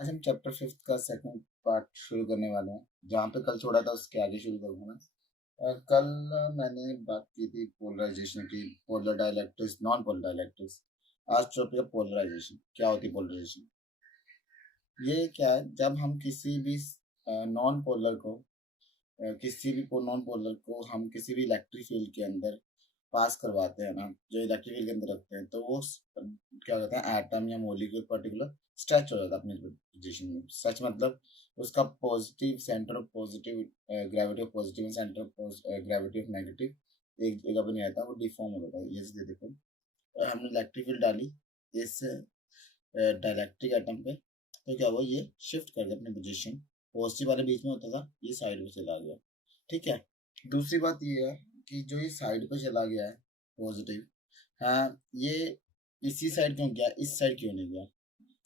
आज हम चैप्टर 5 का सेकंड पार्ट शुरू करने वाले हैं। जहाँ पे कल छोड़ा था उसके आगे शुरू करूँगा मैं। कल मैंने बात की थी पोलराइजेशन की, polar dielectrics, non polar dielectrics. आज टॉपिक है पोलराइजेशन। क्या होती है पोलराइजेशन? ये क्या है, जब हम किसी भी नॉन पोलर को किसी भी नॉन पोलर को हम किसी भी इलेक्ट्रिक फील्ड के अंदर पास करवाते हैं ना, जो इलेक्ट्रिक फील्ड के अंदर रखते हैं, तो वो क्या कहते हैं, एटम या मोलिक्यूल पर्टिकुलर स्ट्रेच हो जाता है अपनी पोजीशन में। सच मतलब उसका positive centre of positive gravity of positive and centre of gravity of negative एक जगह पे नहीं आता, वो डिफॉर्म हो जाता है। ये देखो, हमने इलेक्ट्रिक फील्ड डाली इस डाइलेक्ट्रिक एटम पे, तो क्या हुआ, ये शिफ्ट कर दिया अपनी पोजीशन। पॉजिटिव वाले बीच में होता था, ये साइड पे चला गया। ठीक है। दूसरी बात ये है कि जो ये साइड पे चला गया है पॉजिटिव, हाँ, ये इसी साइड क्यों गया, इस साइड क्यों नहीं गया?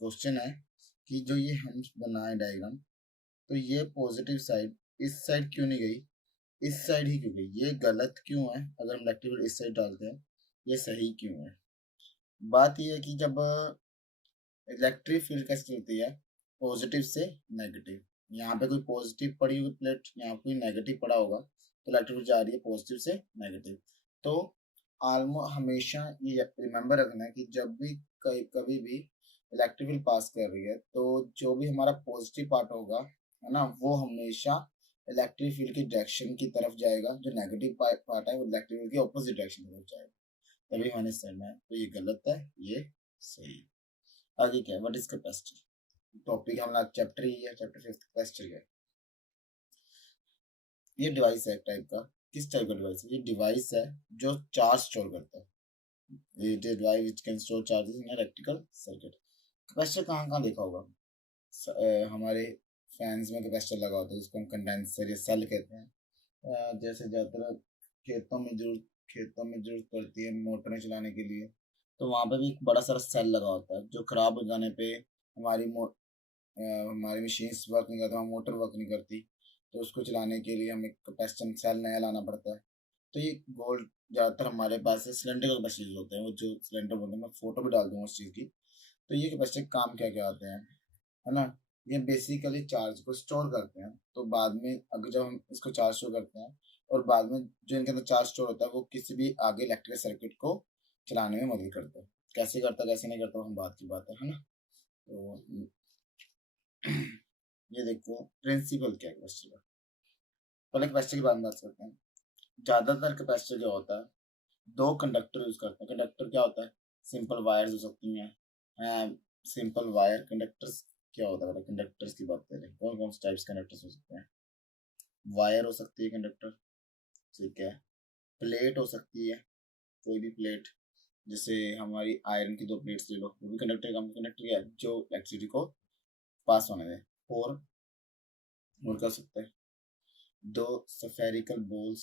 क्वेश्चन है कि जो ये हम बनाए डायग्राम, तो ये पॉजिटिव साइड इस साइड क्यों नहीं गई, इस साइड ही क्यों गई? ये गलत क्यों है? अगर हम इलेक्ट्रिक इस साइड डालते हैं, ये सही क्यों है? बात ये है कि जब इलेक्ट्रिक फील्ड कैसे चलती है, पॉजिटिव से नेगेटिव। यहाँ पे कोई पॉजिटिव पड़ी हुई प्लेट, यहाँ कोई नेगेटिव पड़ा होगा, तो इलेक्ट्रिक फील्ड जा रही है पॉजिटिव से नेगेटिव। तो ऑलमोस्ट हमेशा ये रिमेंबर रखना है कि जब भी कभी भी इलेक्ट्रिक फील्ड पास कर रही है, तो जो भी हमारा पॉजिटिव पार्ट होगा, है ना, वो हमेशा इलेक्ट्रिक फील्ड की डायरेक्शन की तरफ जाएगा। जो नेगेटिव पार्ट है वो इलेक्ट्रिक फील्ड की ऑपोजिट डायरेक्शन की तरफ जाएगा। तभी मैंने समझना है, तो ये गलत है, ये सही है। आगे क्या है, व्हाट इज कैपेसिटर? टॉपिक हमारा चैप्टर ही है, चैप्टर 5 कैपेसिटर है। ये डिवाइस है एक टाइप का। किस टाइप का डिवाइस है? ये डिवाइस है जो चार्ज स्टोर करता है। ये device which can store charges in electrical circuit. Capacitor कहाँ कहाँ देखा होगा? हमारे फैंस में कैपेसिटर लगा होता है, जिसको हम कंडेंसर या सेल कहते हैं। जैसे ज़्यादातर खेतों में जरूरत पड़ती है मोटरें चलाने के लिए, तो वहाँ पे भी एक बड़ा सारा सेल लगा होता है, जो खराब हो जाने पे हमारी हमारी मशीन्स वर्क नहीं करती, मोटर वर्क नहीं करती, तो उसको चलाने के लिए हमें कैपेसिटर सेल नया लाना पड़ता है। तो ये गोल्ड ज़्यादातर हमारे पास सिलेंडर कैपेसिटर होते हैं, वो जो सिलेंडर बोलते हैं, मैं फोटो भी डाल दूंगा उस चीज़ की। तो ये कैपेसिटर काम क्या क्या आते हैं, है ना? ये बेसिकली चार्ज को स्टोर करते हैं। तो बाद में अगर जब हम इसको चार्ज स्टोर करते हैं, और बाद में जो इनके अंदर चार्ज स्टोर होता है, वो किसी भी आगे इलेक्ट्रिकल सर्किट को चलाने में मदद करता है। कैसे करता है कैसे नहीं करता, वो हम बात की बात है ना? तो ये देखो प्रिंसिपल क्या है कैपेसिटर का। पहले कैपेसिटर की बात करते हैं। ज्यादातर कैपेसिटर जो होता है, दो कंडक्टर यूज करते हैं। कंडक्टर क्या होता है? सिंपल वायर्स हो सकती हैं, सिंपल वायर कंडक्टर्स। क्या होता है, कंडक्टर्स की बात करें, कौन कौन से टाइप्स कंडक्टर्स हो सकते हैं? वायर हो सकती है कंडक्टर, ठीक है। प्लेट हो सकती है, कोई भी प्लेट, जैसे हमारी आयरन की दो प्लेट्स ले लो, वो भी कंडक्टर का कंडक्टर क्या है, जो इलेक्ट्रिसिटी को पास होने दे। और कर सकते हैं दो spherical balls,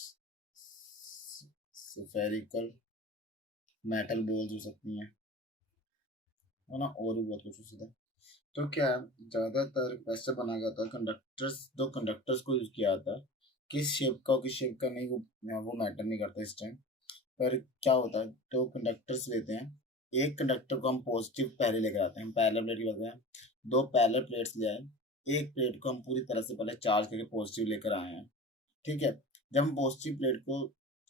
spherical metal balls हो सकती हैं, है ना, और भी बहुत कुछ हो सकता है। तो क्या है, ज्यादातर वैसे बनाया जाता है कंडक्टर्स, दो कंडक्टर्स को यूज किया जाता है। किस शेप का और किस शेप का नहीं, वो मैटर नहीं करता इस टाइम। पर क्या होता है, दो कंडक्टर्स लेते हैं, एक कंडक्टर को हम पॉजिटिव पहले लेकर आते हैं, हम पैरेलल प्लेट लगाते हैं, दो पैरेलल प्लेट्स ले आए, एक प्लेट को हम पूरी तरह से पहले चार्ज करके पॉजिटिव लेकर आए हैं। ठीक है। जब हम पॉजिटिव प्लेट को,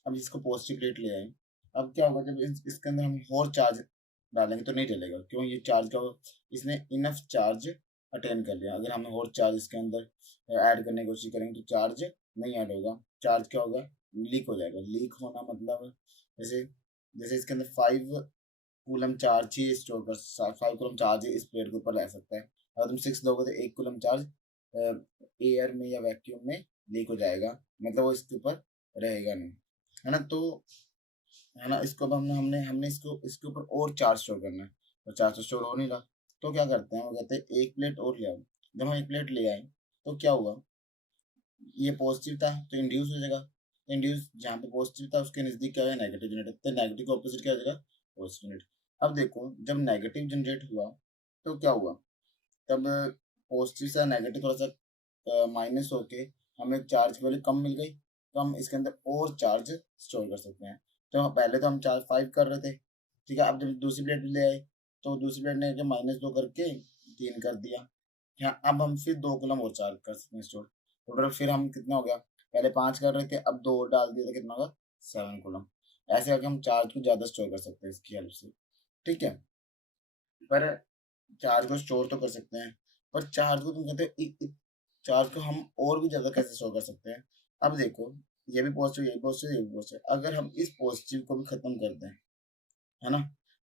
अब इसको पॉजिटिव प्लेट ले आए, अब क्या होगा, जब इसके अंदर हम और चार्ज डालेंगे तो नहीं चलेगा। क्यों? ये चार्ज का, इसने इनफ चार्ज अटेन कर लिया। अगर हम और चार्ज इसके अंदर ऐड करने की कोशिश करेंगे तो चार्ज नहीं ऐड होगा। चार्ज क्या होगा, लीक हो जाएगा। लीक होना मतलब, जैसे जैसे इसके अंदर 5 कूलम चार्ज ही स्टोर कर, 5 कूलम चार्ज ही इस प्लेट के ऊपर रह सकता है। अगर तुम 6 लोगे तो 1 कूलम चार्ज एयर में या वैक्यूम में लीक हो जाएगा, मतलब वो इसके ऊपर रहेगा नहीं, है ना? तो, है ना, इसको अब हमने हमने हमने इसको इसके ऊपर और चार्ज स्टोर करना है, और चार्ज तो स्टोर हो नहीं रहा। तो क्या करते हैं, वो कहते हैं एक प्लेट और ले आओ। जब हम एक प्लेट ले आए, तो क्या हुआ, ये पॉजिटिव था तो इंड्यूस हो जाएगा। इंड्यूस जहाँ पे पॉजिटिव था उसके नजदीक क्या है, नेगेटिव जनरेट, तो नेगेटिव का ऑपोजिट क्या हो जाएगा, पॉजिटिव जनरेट। अब देखो, जब नेगेटिव जनरेट हुआ तो क्या हुआ, तब पॉजिटिव से नेगेटिव थोड़ा सा माइनस होके हमें चार्ज की वैल्यू कम मिल गई, तो हम इसके अंदर और चार्ज स्टोर कर सकते हैं। तो पहले तो हम चार्ज 5 कर रहे थे, ठीक है। अब जब दूसरी प्लेट ले आए, तो दूसरी प्लेट ने -2 करके 3 कर दिया, यहाँ अब हम फिर 2 कूलम और चार्ज कर सकते हैं स्टोर। टोटल फिर हम कितना हो गया, पहले 5 कर रहे थे, अब 2 और डाल दिए तो कितना होगा 7 कूलम। ऐसे करके हम चार्ज को ज़्यादा स्टोर कर सकते हैं इसकी हेल्प से, ठीक है। पर चार्ज को स्टोर तो कर सकते हैं, पर चार्ज को तुम कहते हो चार्ज को हम और भी ज़्यादा कैसे स्टोर कर सकते हैं। अब देखो, ये भी पॉजिटिव, ये भी पॉजिटिव, ये भी पॉजिटिव, अगर हम इस पॉजिटिव को भी खत्म कर दें, है ना,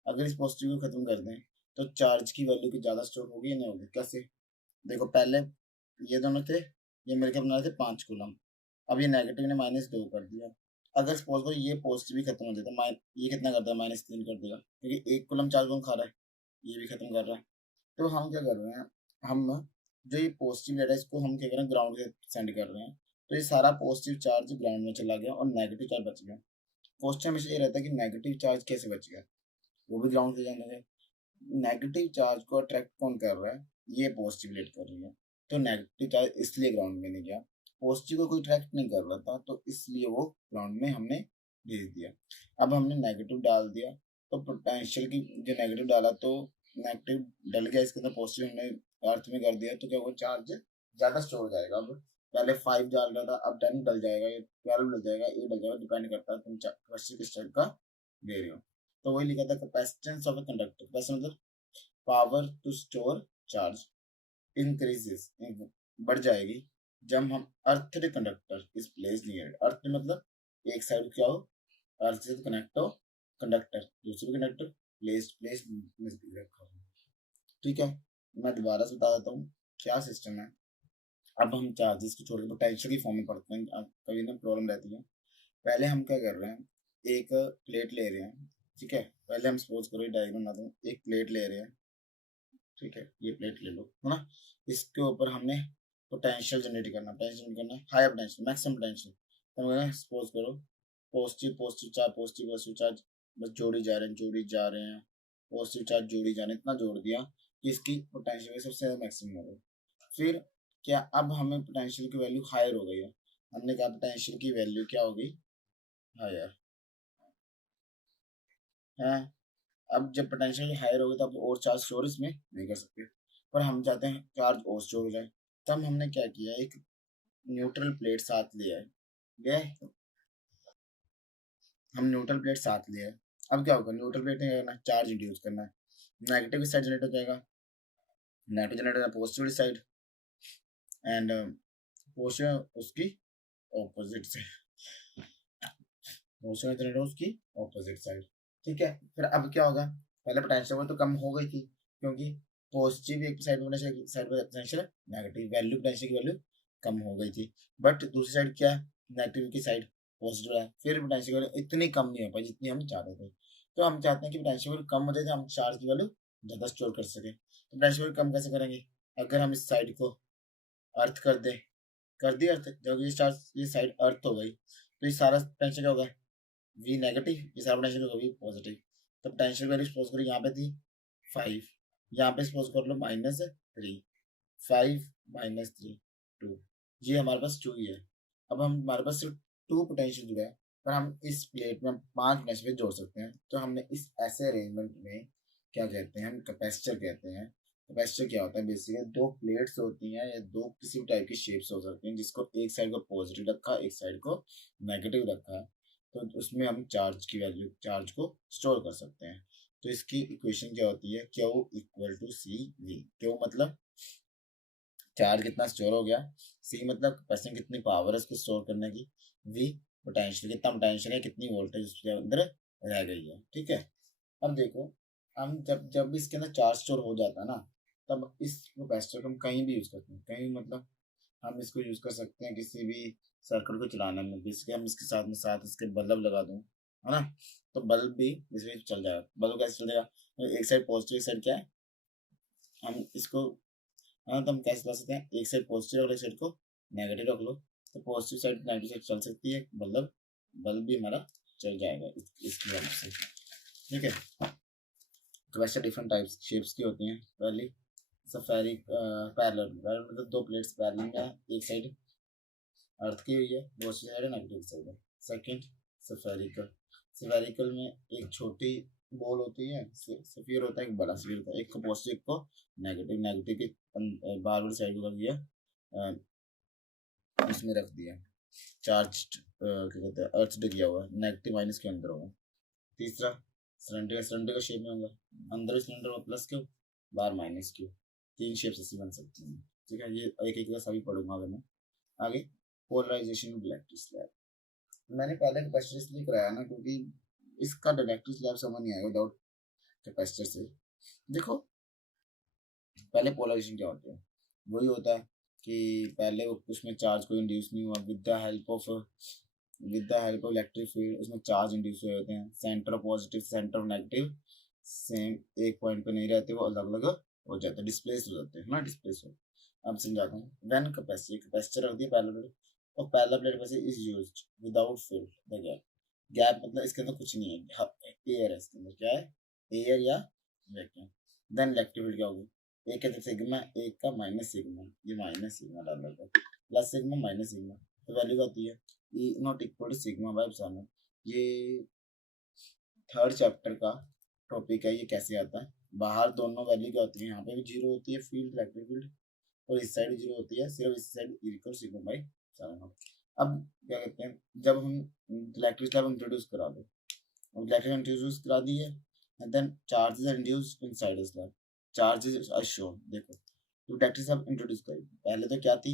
अगर इस पॉजिटिव को खत्म कर दें तो चार्ज की वैल्यू की ज़्यादा स्टोर होगी या नहीं होगी। कैसे, देखो पहले ये दोनों थे, ये मिलकर बना रहे थे 5 कूलम, अब ये नेगेटिव ने -2 कर दिया। अगर सपोज करो ये पॉजिटिव भी खत्म हो जाता है, ये कितना करता है -3 कर देगा, क्योंकि 1 कूलम 4 कूलम खा रहा है, ये भी खत्म कर रहा है। तो हम क्या कर रहे हैं, हम जो ये पॉजिटिव डेटा है इसको हम क्या कर रहे हैं, ग्राउंड के सेंड कर रहे हैं। तो ये सारा पॉजिटिव चार्ज ग्राउंड में चला गया और नेगेटिव चार्ज बच गया। क्वेश्चन हमेशा ये रहता है कि नेगेटिव चार्ज कैसे बच गया, वो भी ग्राउंड से जाने गए। नेगेटिव चार्ज को अट्रैक्ट कौन कर रहा है, ये पॉजिटिव लेट कर रही है, तो नेगेटिव चार्ज इसलिए ग्राउंड में नहीं गया। पॉजिटिव को कोई अट्रैक्ट नहीं कर रहा था, तो इसलिए वो ग्राउंड में हमने भेज दिया। अब हमने नेगेटिव डाल दिया, तो पोटेंशियल की जो नेगेटिव डाला, तो नेगेटिव डल गया, इसके अंदर पॉजिटिव हमने अर्थ में कर दिया, तो क्या वो चार्ज ज़्यादा स्टोर हो जाएगा। अब पहले 5 डाल रहा था, अब 10 डल जाएगा, ये 12 डल जाएगा, 8 डल जाएगा, डिपेंड करता है तुम क्वेश्चन किस टाइप का दे रहे हो। तो वही लिखा था, कैपेसिटेंस ऑफ ए कंडक्टर, कैसे मतलब power to store charge increases, बढ़ जाएगी जब हम earth conductor is place near. Earth मतलब एक साइड क्या हो, अर्थ से कनेक्ट हो कंडक्टर, दूसरे कंडक्टर प्लेस प्लेस नजदीक रखा हो, ठीक है। मैं दोबारा से बता देता हूँ क्या सिस्टम है। अब हम चार्जेस को छोड़ के पोटेंशियल की फॉर्म में पढ़ते हैं, कभी ना प्रॉब्लम रहती है। पहले हम क्या कर रहे हैं, एक प्लेट ले रहे हैं, ठीक है। पहले हम सपोज करो डायग्राम बना दूं, एक प्लेट ले रहे हैं, ठीक है, ये प्लेट ले लो, है ना। इसके ऊपर हमने पोटेंशियल जनरेट करना, पोटेंशियल करना हाई पोटेंशियल, मैक्सिमम पोटेंशियल। तो मैं सपोज करो positive positive charge, positive positive charge बस जोड़ी जा रहे हैं, जोड़ी जा रहे हैं, पॉजिटिव चार्ज जोड़ी जा रहे हैं, इतना जोड़ दिया कि इसकी पोटेंशियल सबसे ज़्यादा मैक्सिमम हो गई। फिर क्या, अब हमें पोटेंशियल की वैल्यू हायर हो गई है, हमने कहा पोटेंशियल की वैल्यू क्या होगी, हायर है। अब जब पोटेंशियल हायर हो गई, तब और चार्ज स्टोर इसमें नहीं कर सकते, पर हम चाहते हैं चार्ज और स्टोर हो जाए। तब हमने क्या किया, एक न्यूट्रल प्लेट साथ लिया है, ये हम न्यूट्रल प्लेट साथ लिया है। अब क्या होगा, न्यूट्रल प्लेट में करना चार्ज इंड्यूस करना है, नेगेटिव साइड जनरेट हो जाएगा, नेगेटिव जनरेट होगा पॉजिटिव साइड, एंड पॉजिटिव उसकी ऑपोजिट से, पॉजिटिव जनरेट उसकी ऑपोजिट साइड, ठीक है। फिर अब क्या होगा, पहले पोटेंशियल तो कम हो गई थी, क्योंकि पॉजिटिव एक साइड में साइड पर पोटेंशियल, नेगेटिव वैल्यू पोटेंशियल की वैल्यू कम हो गई थी। बट दूसरी साइड क्या है, नेगेटिव की साइड पॉजिटिव है, फिर पोटेंशियल की वैल्यू इतनी कम नहीं हो पाई जितनी हम चाहते थे। तो हम चाहते हैं कि पोटेंशियल वैल्यू कम हो जाए, हम चार्ज की वैल्यू ज़्यादा स्टोर कर सके। तो पोटेंशियल वैल्यू कम कैसे करेंगे, अगर हम इस साइड को अर्थ कर दें, कर दी अर्थ, जब ये चार्ज ये साइड अर्थ हो गई, तो ये सारा पोटेंशियल क्या होगा, वी नेगेटिव, ये सारा पोटेंशियल होगा वी पॉजिटिव। तो पोटेंशियल वैल्यू सपोज करो यहाँ पे थी 5, यहाँ पे सपोज कर लो -3, 5 -3 2, ये हमारे पास 2 ही है। अब हम हमारे पास सिर्फ 2 पोटेंशियल जुड़ा है, पर हम इस प्लेट में 5 पोटेंशियल जोड़ सकते हैं। तो हमने इस ऐसे अरेंजमेंट में क्या कहते हैं, हम कैपेसिटर कहते हैं। कैपेसिटर क्या होता है, बेसिकली 2 प्लेट्स होती हैं या 2 किसी भी टाइप की शेप्स हो सकती हैं, जिसको एक साइड को पॉजिटिव रखा, एक साइड को नेगेटिव रखा है। तो उसमें हम चार्ज की वैल्यू, चार्ज को स्टोर कर सकते हैं। तो इसकी इक्वेशन क्या होती है, Q = CV। Q मतलब चार्ज कितना स्टोर हो गया, सी मतलब कैपेसिटर कितनी पावर है उसको स्टोर करने की, वी पोटेंशियल कितना पोटेंशियल है, कितनी वोल्टेज उसके अंदर रह गई है, ठीक है। अब देखो, हम जब जब भी इसके अंदर चार्ज स्टोर हो जाता है ना, तब इस कैपेसिटर को हम कहीं भी यूज करते हैं, कहीं मतलब हम इसको यूज कर सकते हैं किसी भी सर्किट को चलाने में। बेसिकली हम इसके साथ इसके बल्ब लगा दूं, है ना, तो बल्ब भी बेसिकली चल जाएगा। बल्ब कैसे चलेगा, एक साइड पॉजिटिव, एक साइड क्या है, हम इसको, हाँ, तो हम कैसे चला सकते हैं, एक साइड पॉजिटिव और एक साइड को नेगेटिव रख लो, तो पॉजिटिव साइड नेगेटिव साइड चल सकती है, मतलब बल्ब भी हमारा चल जाएगा इसकी वजह से, ठीक है। तो वैसे डिफरेंट टाइप्स शेप्स की होती हैं। पहली सफेरिक पैरेलल, मतलब 2 प्लेट्स पैरेलल में है, एक साइड अर्थ की हुई है, दूसरी साइड नेगेटिव साइड है। सेकंड सफेरिकल, सफेरिकल में एक छोटी बॉल होती है, स्फीयर होता है, एक बड़ा स्फीयर होता है, एक को पॉजिटिव एक को नेगेटिव, नेगेटिव के बाहर वाली साइड को रख दिया, इसमें रख दिया चार्ज, क्या कहते हैं, अर्थ किया हुआ है, नेगेटिव माइनस के अंदर होगा। तीसरा सिलेंडर, सिलेंडर का शेप में होगा, अंदर सिलेंडर होगा प्लस क्यू, बाहर माइनस क्यू, तीन शेप्स ऐसी बन सकती हैं। ठीक है, ये एक एक का सभी पढ़ूंगा अगर मैं आगे। पोलराइजेशन ऑफ इलेक्ट्रिक स्लैब, मैंने पहले कैपेसिटर इसलिए कराया ना क्योंकि इसका इलेक्ट्रिक स्लैब समझ नहीं आएगा विदाउट कैपेसिटर से। देखो पहले पोलराइजेशन क्या होता है, वही होता है कि पहले उसमें चार्ज को इंड्यूस नहीं हुआ, with the help of electric field उसमें चार्ज इंड्यूस हुए होते हैं, centre of positive centre of negative same एक पॉइंट पे नहीं रहते, वो अलग अलग हो जाते हैं, डिस्प्लेस हो जाते हैं ना, डिस्प्लेस हो। अब समझाता हूँ, व्हेन कैपेसिटर रख दिया पैरेलल प्लेट, और पैरेलल प्लेट वैसे is used without field the gap, gap मतलब इसके अंदर कुछ नहीं है, एयर है इसके अंदर, क्या है, एयर या वैक्यूम। देन इलेक्ट्रिक फील्ड क्या होगी, एक है सिग्मा, एक का माइनस सिग्मा, ये माइनस सिग्मा डाल रखा है, प्लस सिग्मा माइनस सिग्मा, तो वैल्यू आती है e not equal to sigma by epsilon. ये थर्ड चैप्टर का टॉपिक है, ये कैसे आता है। बाहर दोनों वैल्यू क्या होती है, यहाँ पे भी जीरो होती है फील्ड, इलेक्ट्रिक फील्ड, और इस साइड जीरो होती है, सिर्फ इस side equal sigma by epsilon. अब क्या कहते हैं, जब हम इलेक्ट्रिक स्लैब इंट्रोड्यूस करा दो, इलेक्ट्रिक इंट्रोड्यूस करा दी है, and then charges are induced inside the slab, charges are shown। देखो तो इलेक्ट्रिक स्लैब इंट्रोड्यूस करी, पहले तो क्या थी,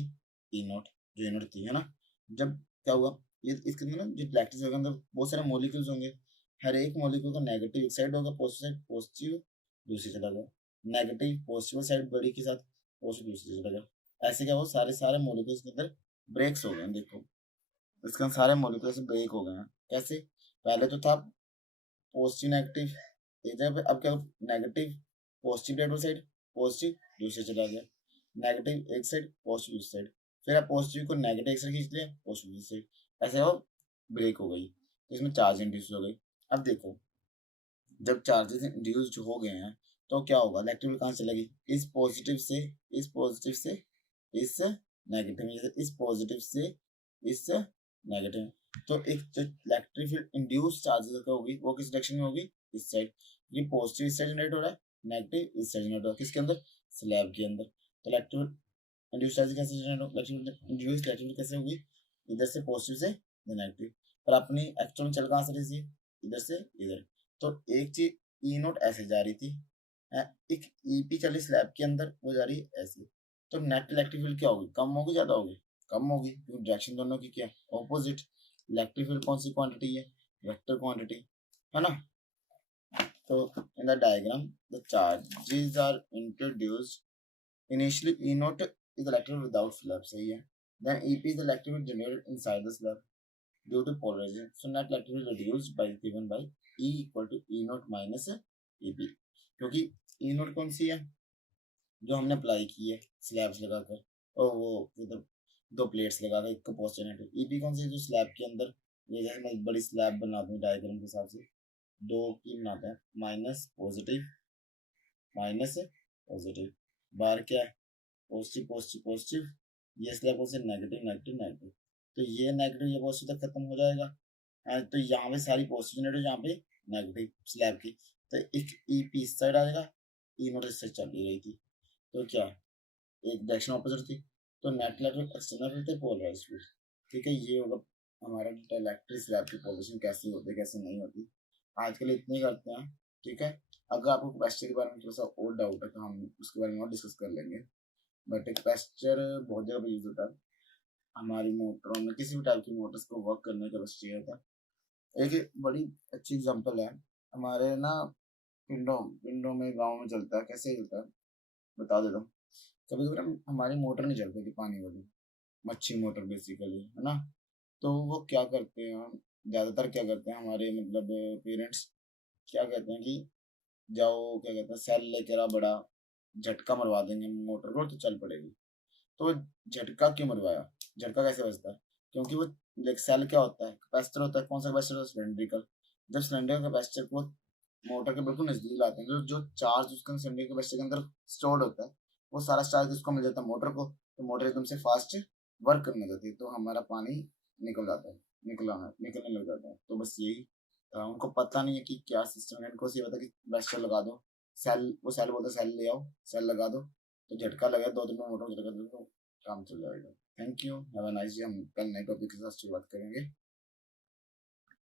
ई नोट, जो ई नोट थी, है ना। जब क्या हुआ, ये इसके अंदर ना जो इलेक्ट्रिक स्लैब के अंदर बहुत सारे मॉलिक्यूल्स होंगे, हर एक मॉलिक्यूल का नेगेटिव एक साइड होगा, पॉजिटिव साइड पॉजिटिव दूसरी चला गया, नेगेटिव पॉजिटिव साइड बड़ी के साथ पॉजिटिव दूसरी चला गया, ऐसे क्या हुआ, सारे सारे मॉलिक्यूल्स के अंदर ब्रेक्स हो गए। देखो इसके अंदर सारे मॉलिक्यूल्स ब्रेक हो गए हैं, कैसे, पहले तो था पॉजिटिव नेगेटिव एक जगह पे, अब क्या negative positive that side, positive दूसरे चला गया, नेगेटिव एक साइड पॉजिटिव दूसरी साइड, फिर आप पॉजिटिव को नेगेटिव एक साइड खींच लिया, पॉजिटिव दूसरी साइड, ऐसे वो ब्रेक हो गई, तो इसमें चार्ज इंड्यूस हो गई। अब देखो जब चार्जेस इंड्यूस्ड हो गए हैं तो क्या होगा, इलेक्ट्रिक फील्ड कहाँ चलेगी, इस पॉजिटिव से, इस पॉजिटिव से इस नेगेटिव में, जैसे इस पॉजिटिव से इस नेगेटिव। तो एक जो इलेक्ट्रिक फील्ड इंड्यूस चार्जेस का होगी वो किस डायरेक्शन में होगी, इस साइड, ये पॉजिटिव इस साइड जनरेट हो रहा है, नेगेटिव इस साइड जनरेट हो रहा है, किसके अंदर, स्लैब के अंदर। तो इलेक्ट्रिक इंड्यूस चार्ज कैसे जनरेट हो, इलेक्ट्रिक इंड्यूस इलेक्ट्रिक कैसे होगी, इधर से पॉजिटिव से नेगेटिव, पर अपनी एक्चुअल में चल कहाँ से रही थी, इधर से इधर। तो एक चीज ई नोट ऐसे जा रही थी, एक ईपी चली स्लैब के अंदर, वो जा रही है ऐसे, तो नेट इलेक्ट्रिक फील्ड क्या होगी, कम होगी ज्यादा होगी, कम होगी, क्योंकि डायरेक्शन दोनों की क्या ऑपोजिट। इलेक्ट्रिक फील्ड कौन सी क्वांटिटी है, वेक्टर क्वांटिटी, है ना। तो in the diagram the charges are introduced initially, E naught is electric without slab, सही है, then EP is electric generated inside the slab due to polarization, so net electric field reduced by given by E equal to E naught minus EB, क्योंकि E naught कौन सी है, जो हमने apply की है slabs लगाकर, और वो मतलब दो प्लेट्स लगाकर, एक को पॉजिटिव नेगेटिव, ईपी कौन सी है, जो स्लैब के अंदर, ये जैसे मैं बड़ी स्लैब बना दूँ डायग्राम के हिसाब से, दो की बनाते हैं, माइनस पॉजिटिव माइनस पॉजिटिव, बाहर क्या है, पॉजिटिव पॉजिटिव पॉजिटिव, ये स्लैब कौन से, नेगेटिव नेगेटिव नेगेटिव, तो ये नेगेटिव ये पॉजिटिव तक खत्म हो जाएगा, तो यहाँ पे सारी पॉजिटिव जनरेट, यहाँ पे नेगेटिव स्लैब की, तो एक ई पी इस साइड आएगा, ई नोट इस साइड चल रही थी, तो क्या एक डायरेक्शन ऑपोजिट थी, तो नेट इलेक्ट्रिक एक्सटर्नल फील्ड थे, पोलराइज्ड फील्ड। ठीक है, ये होगा हमारा इलेक्ट्रिक स्लैब की पोजीशन कैसी होती है कैसे नहीं होती, आज के लिए इतने ही करते हैं। ठीक है, अगर आपको कैपेसिटर के बारे में थोड़ा सा और डाउट है तो हम उसके बारे में और डिस्कस कर लेंगे, बट कैपेसिटर बहुत जगह पे यूज होता है, हमारी मोटरों में किसी भी टाइप की मोटर्स को वर्क करने का बस चाहिए था। एक बड़ी अच्छी एग्जांपल है हमारे ना, पिंडों पिंडों में गांव में चलता है, कैसे चलता है बता देता हूँ। कभी कभी ना हमारी मोटर नहीं चलती थी पानी वाली, मच्छी मोटर बेसिकली, है ना। तो वो क्या करते हैं, ज्यादातर क्या करते हैं हमारे मतलब पेरेंट्स, क्या कहते हैं कि जाओ क्या कहते हैं सेल लेकर आ बड़ा, झटका मरवा देंगे मोटर को तो चल पड़ेगी। तो झटका क्यों मरवाया, झटका कैसे बजता है, क्योंकि वो एक सेल क्या होता है, कैपेसिटर होता है, कौन सा कैपेसिटर होता है, सिलेंड्रिकल। जब सिलेंडर कैपेसिटर को मोटर के बिल्कुल नजदीक लाते हैं, जो जो चार्ज उसके सिलेंडर कैपेसिटर के अंदर स्टोर्ड होता है, वो सारा चार्ज उसको मिल जाता है मोटर को, तो मोटर एकदम से फास्ट वर्क करने लगती है, तो हमारा पानी निकल जाता है, निकलने लग जाता है। तो बस यही उनको पता नहीं है कि क्या सिस्टम है, उनको सिर्फ पता है कि वेस्टर लगा दो, सेल बोलते सेल ले आओ, सेल लगा दो, तो झटका लगे 2 दिन में मोटर झटका दो तो काम चल जाएगा। Thank you, have a nice day. हम कल नए टॉपिक के साथ शुरुआत करेंगे।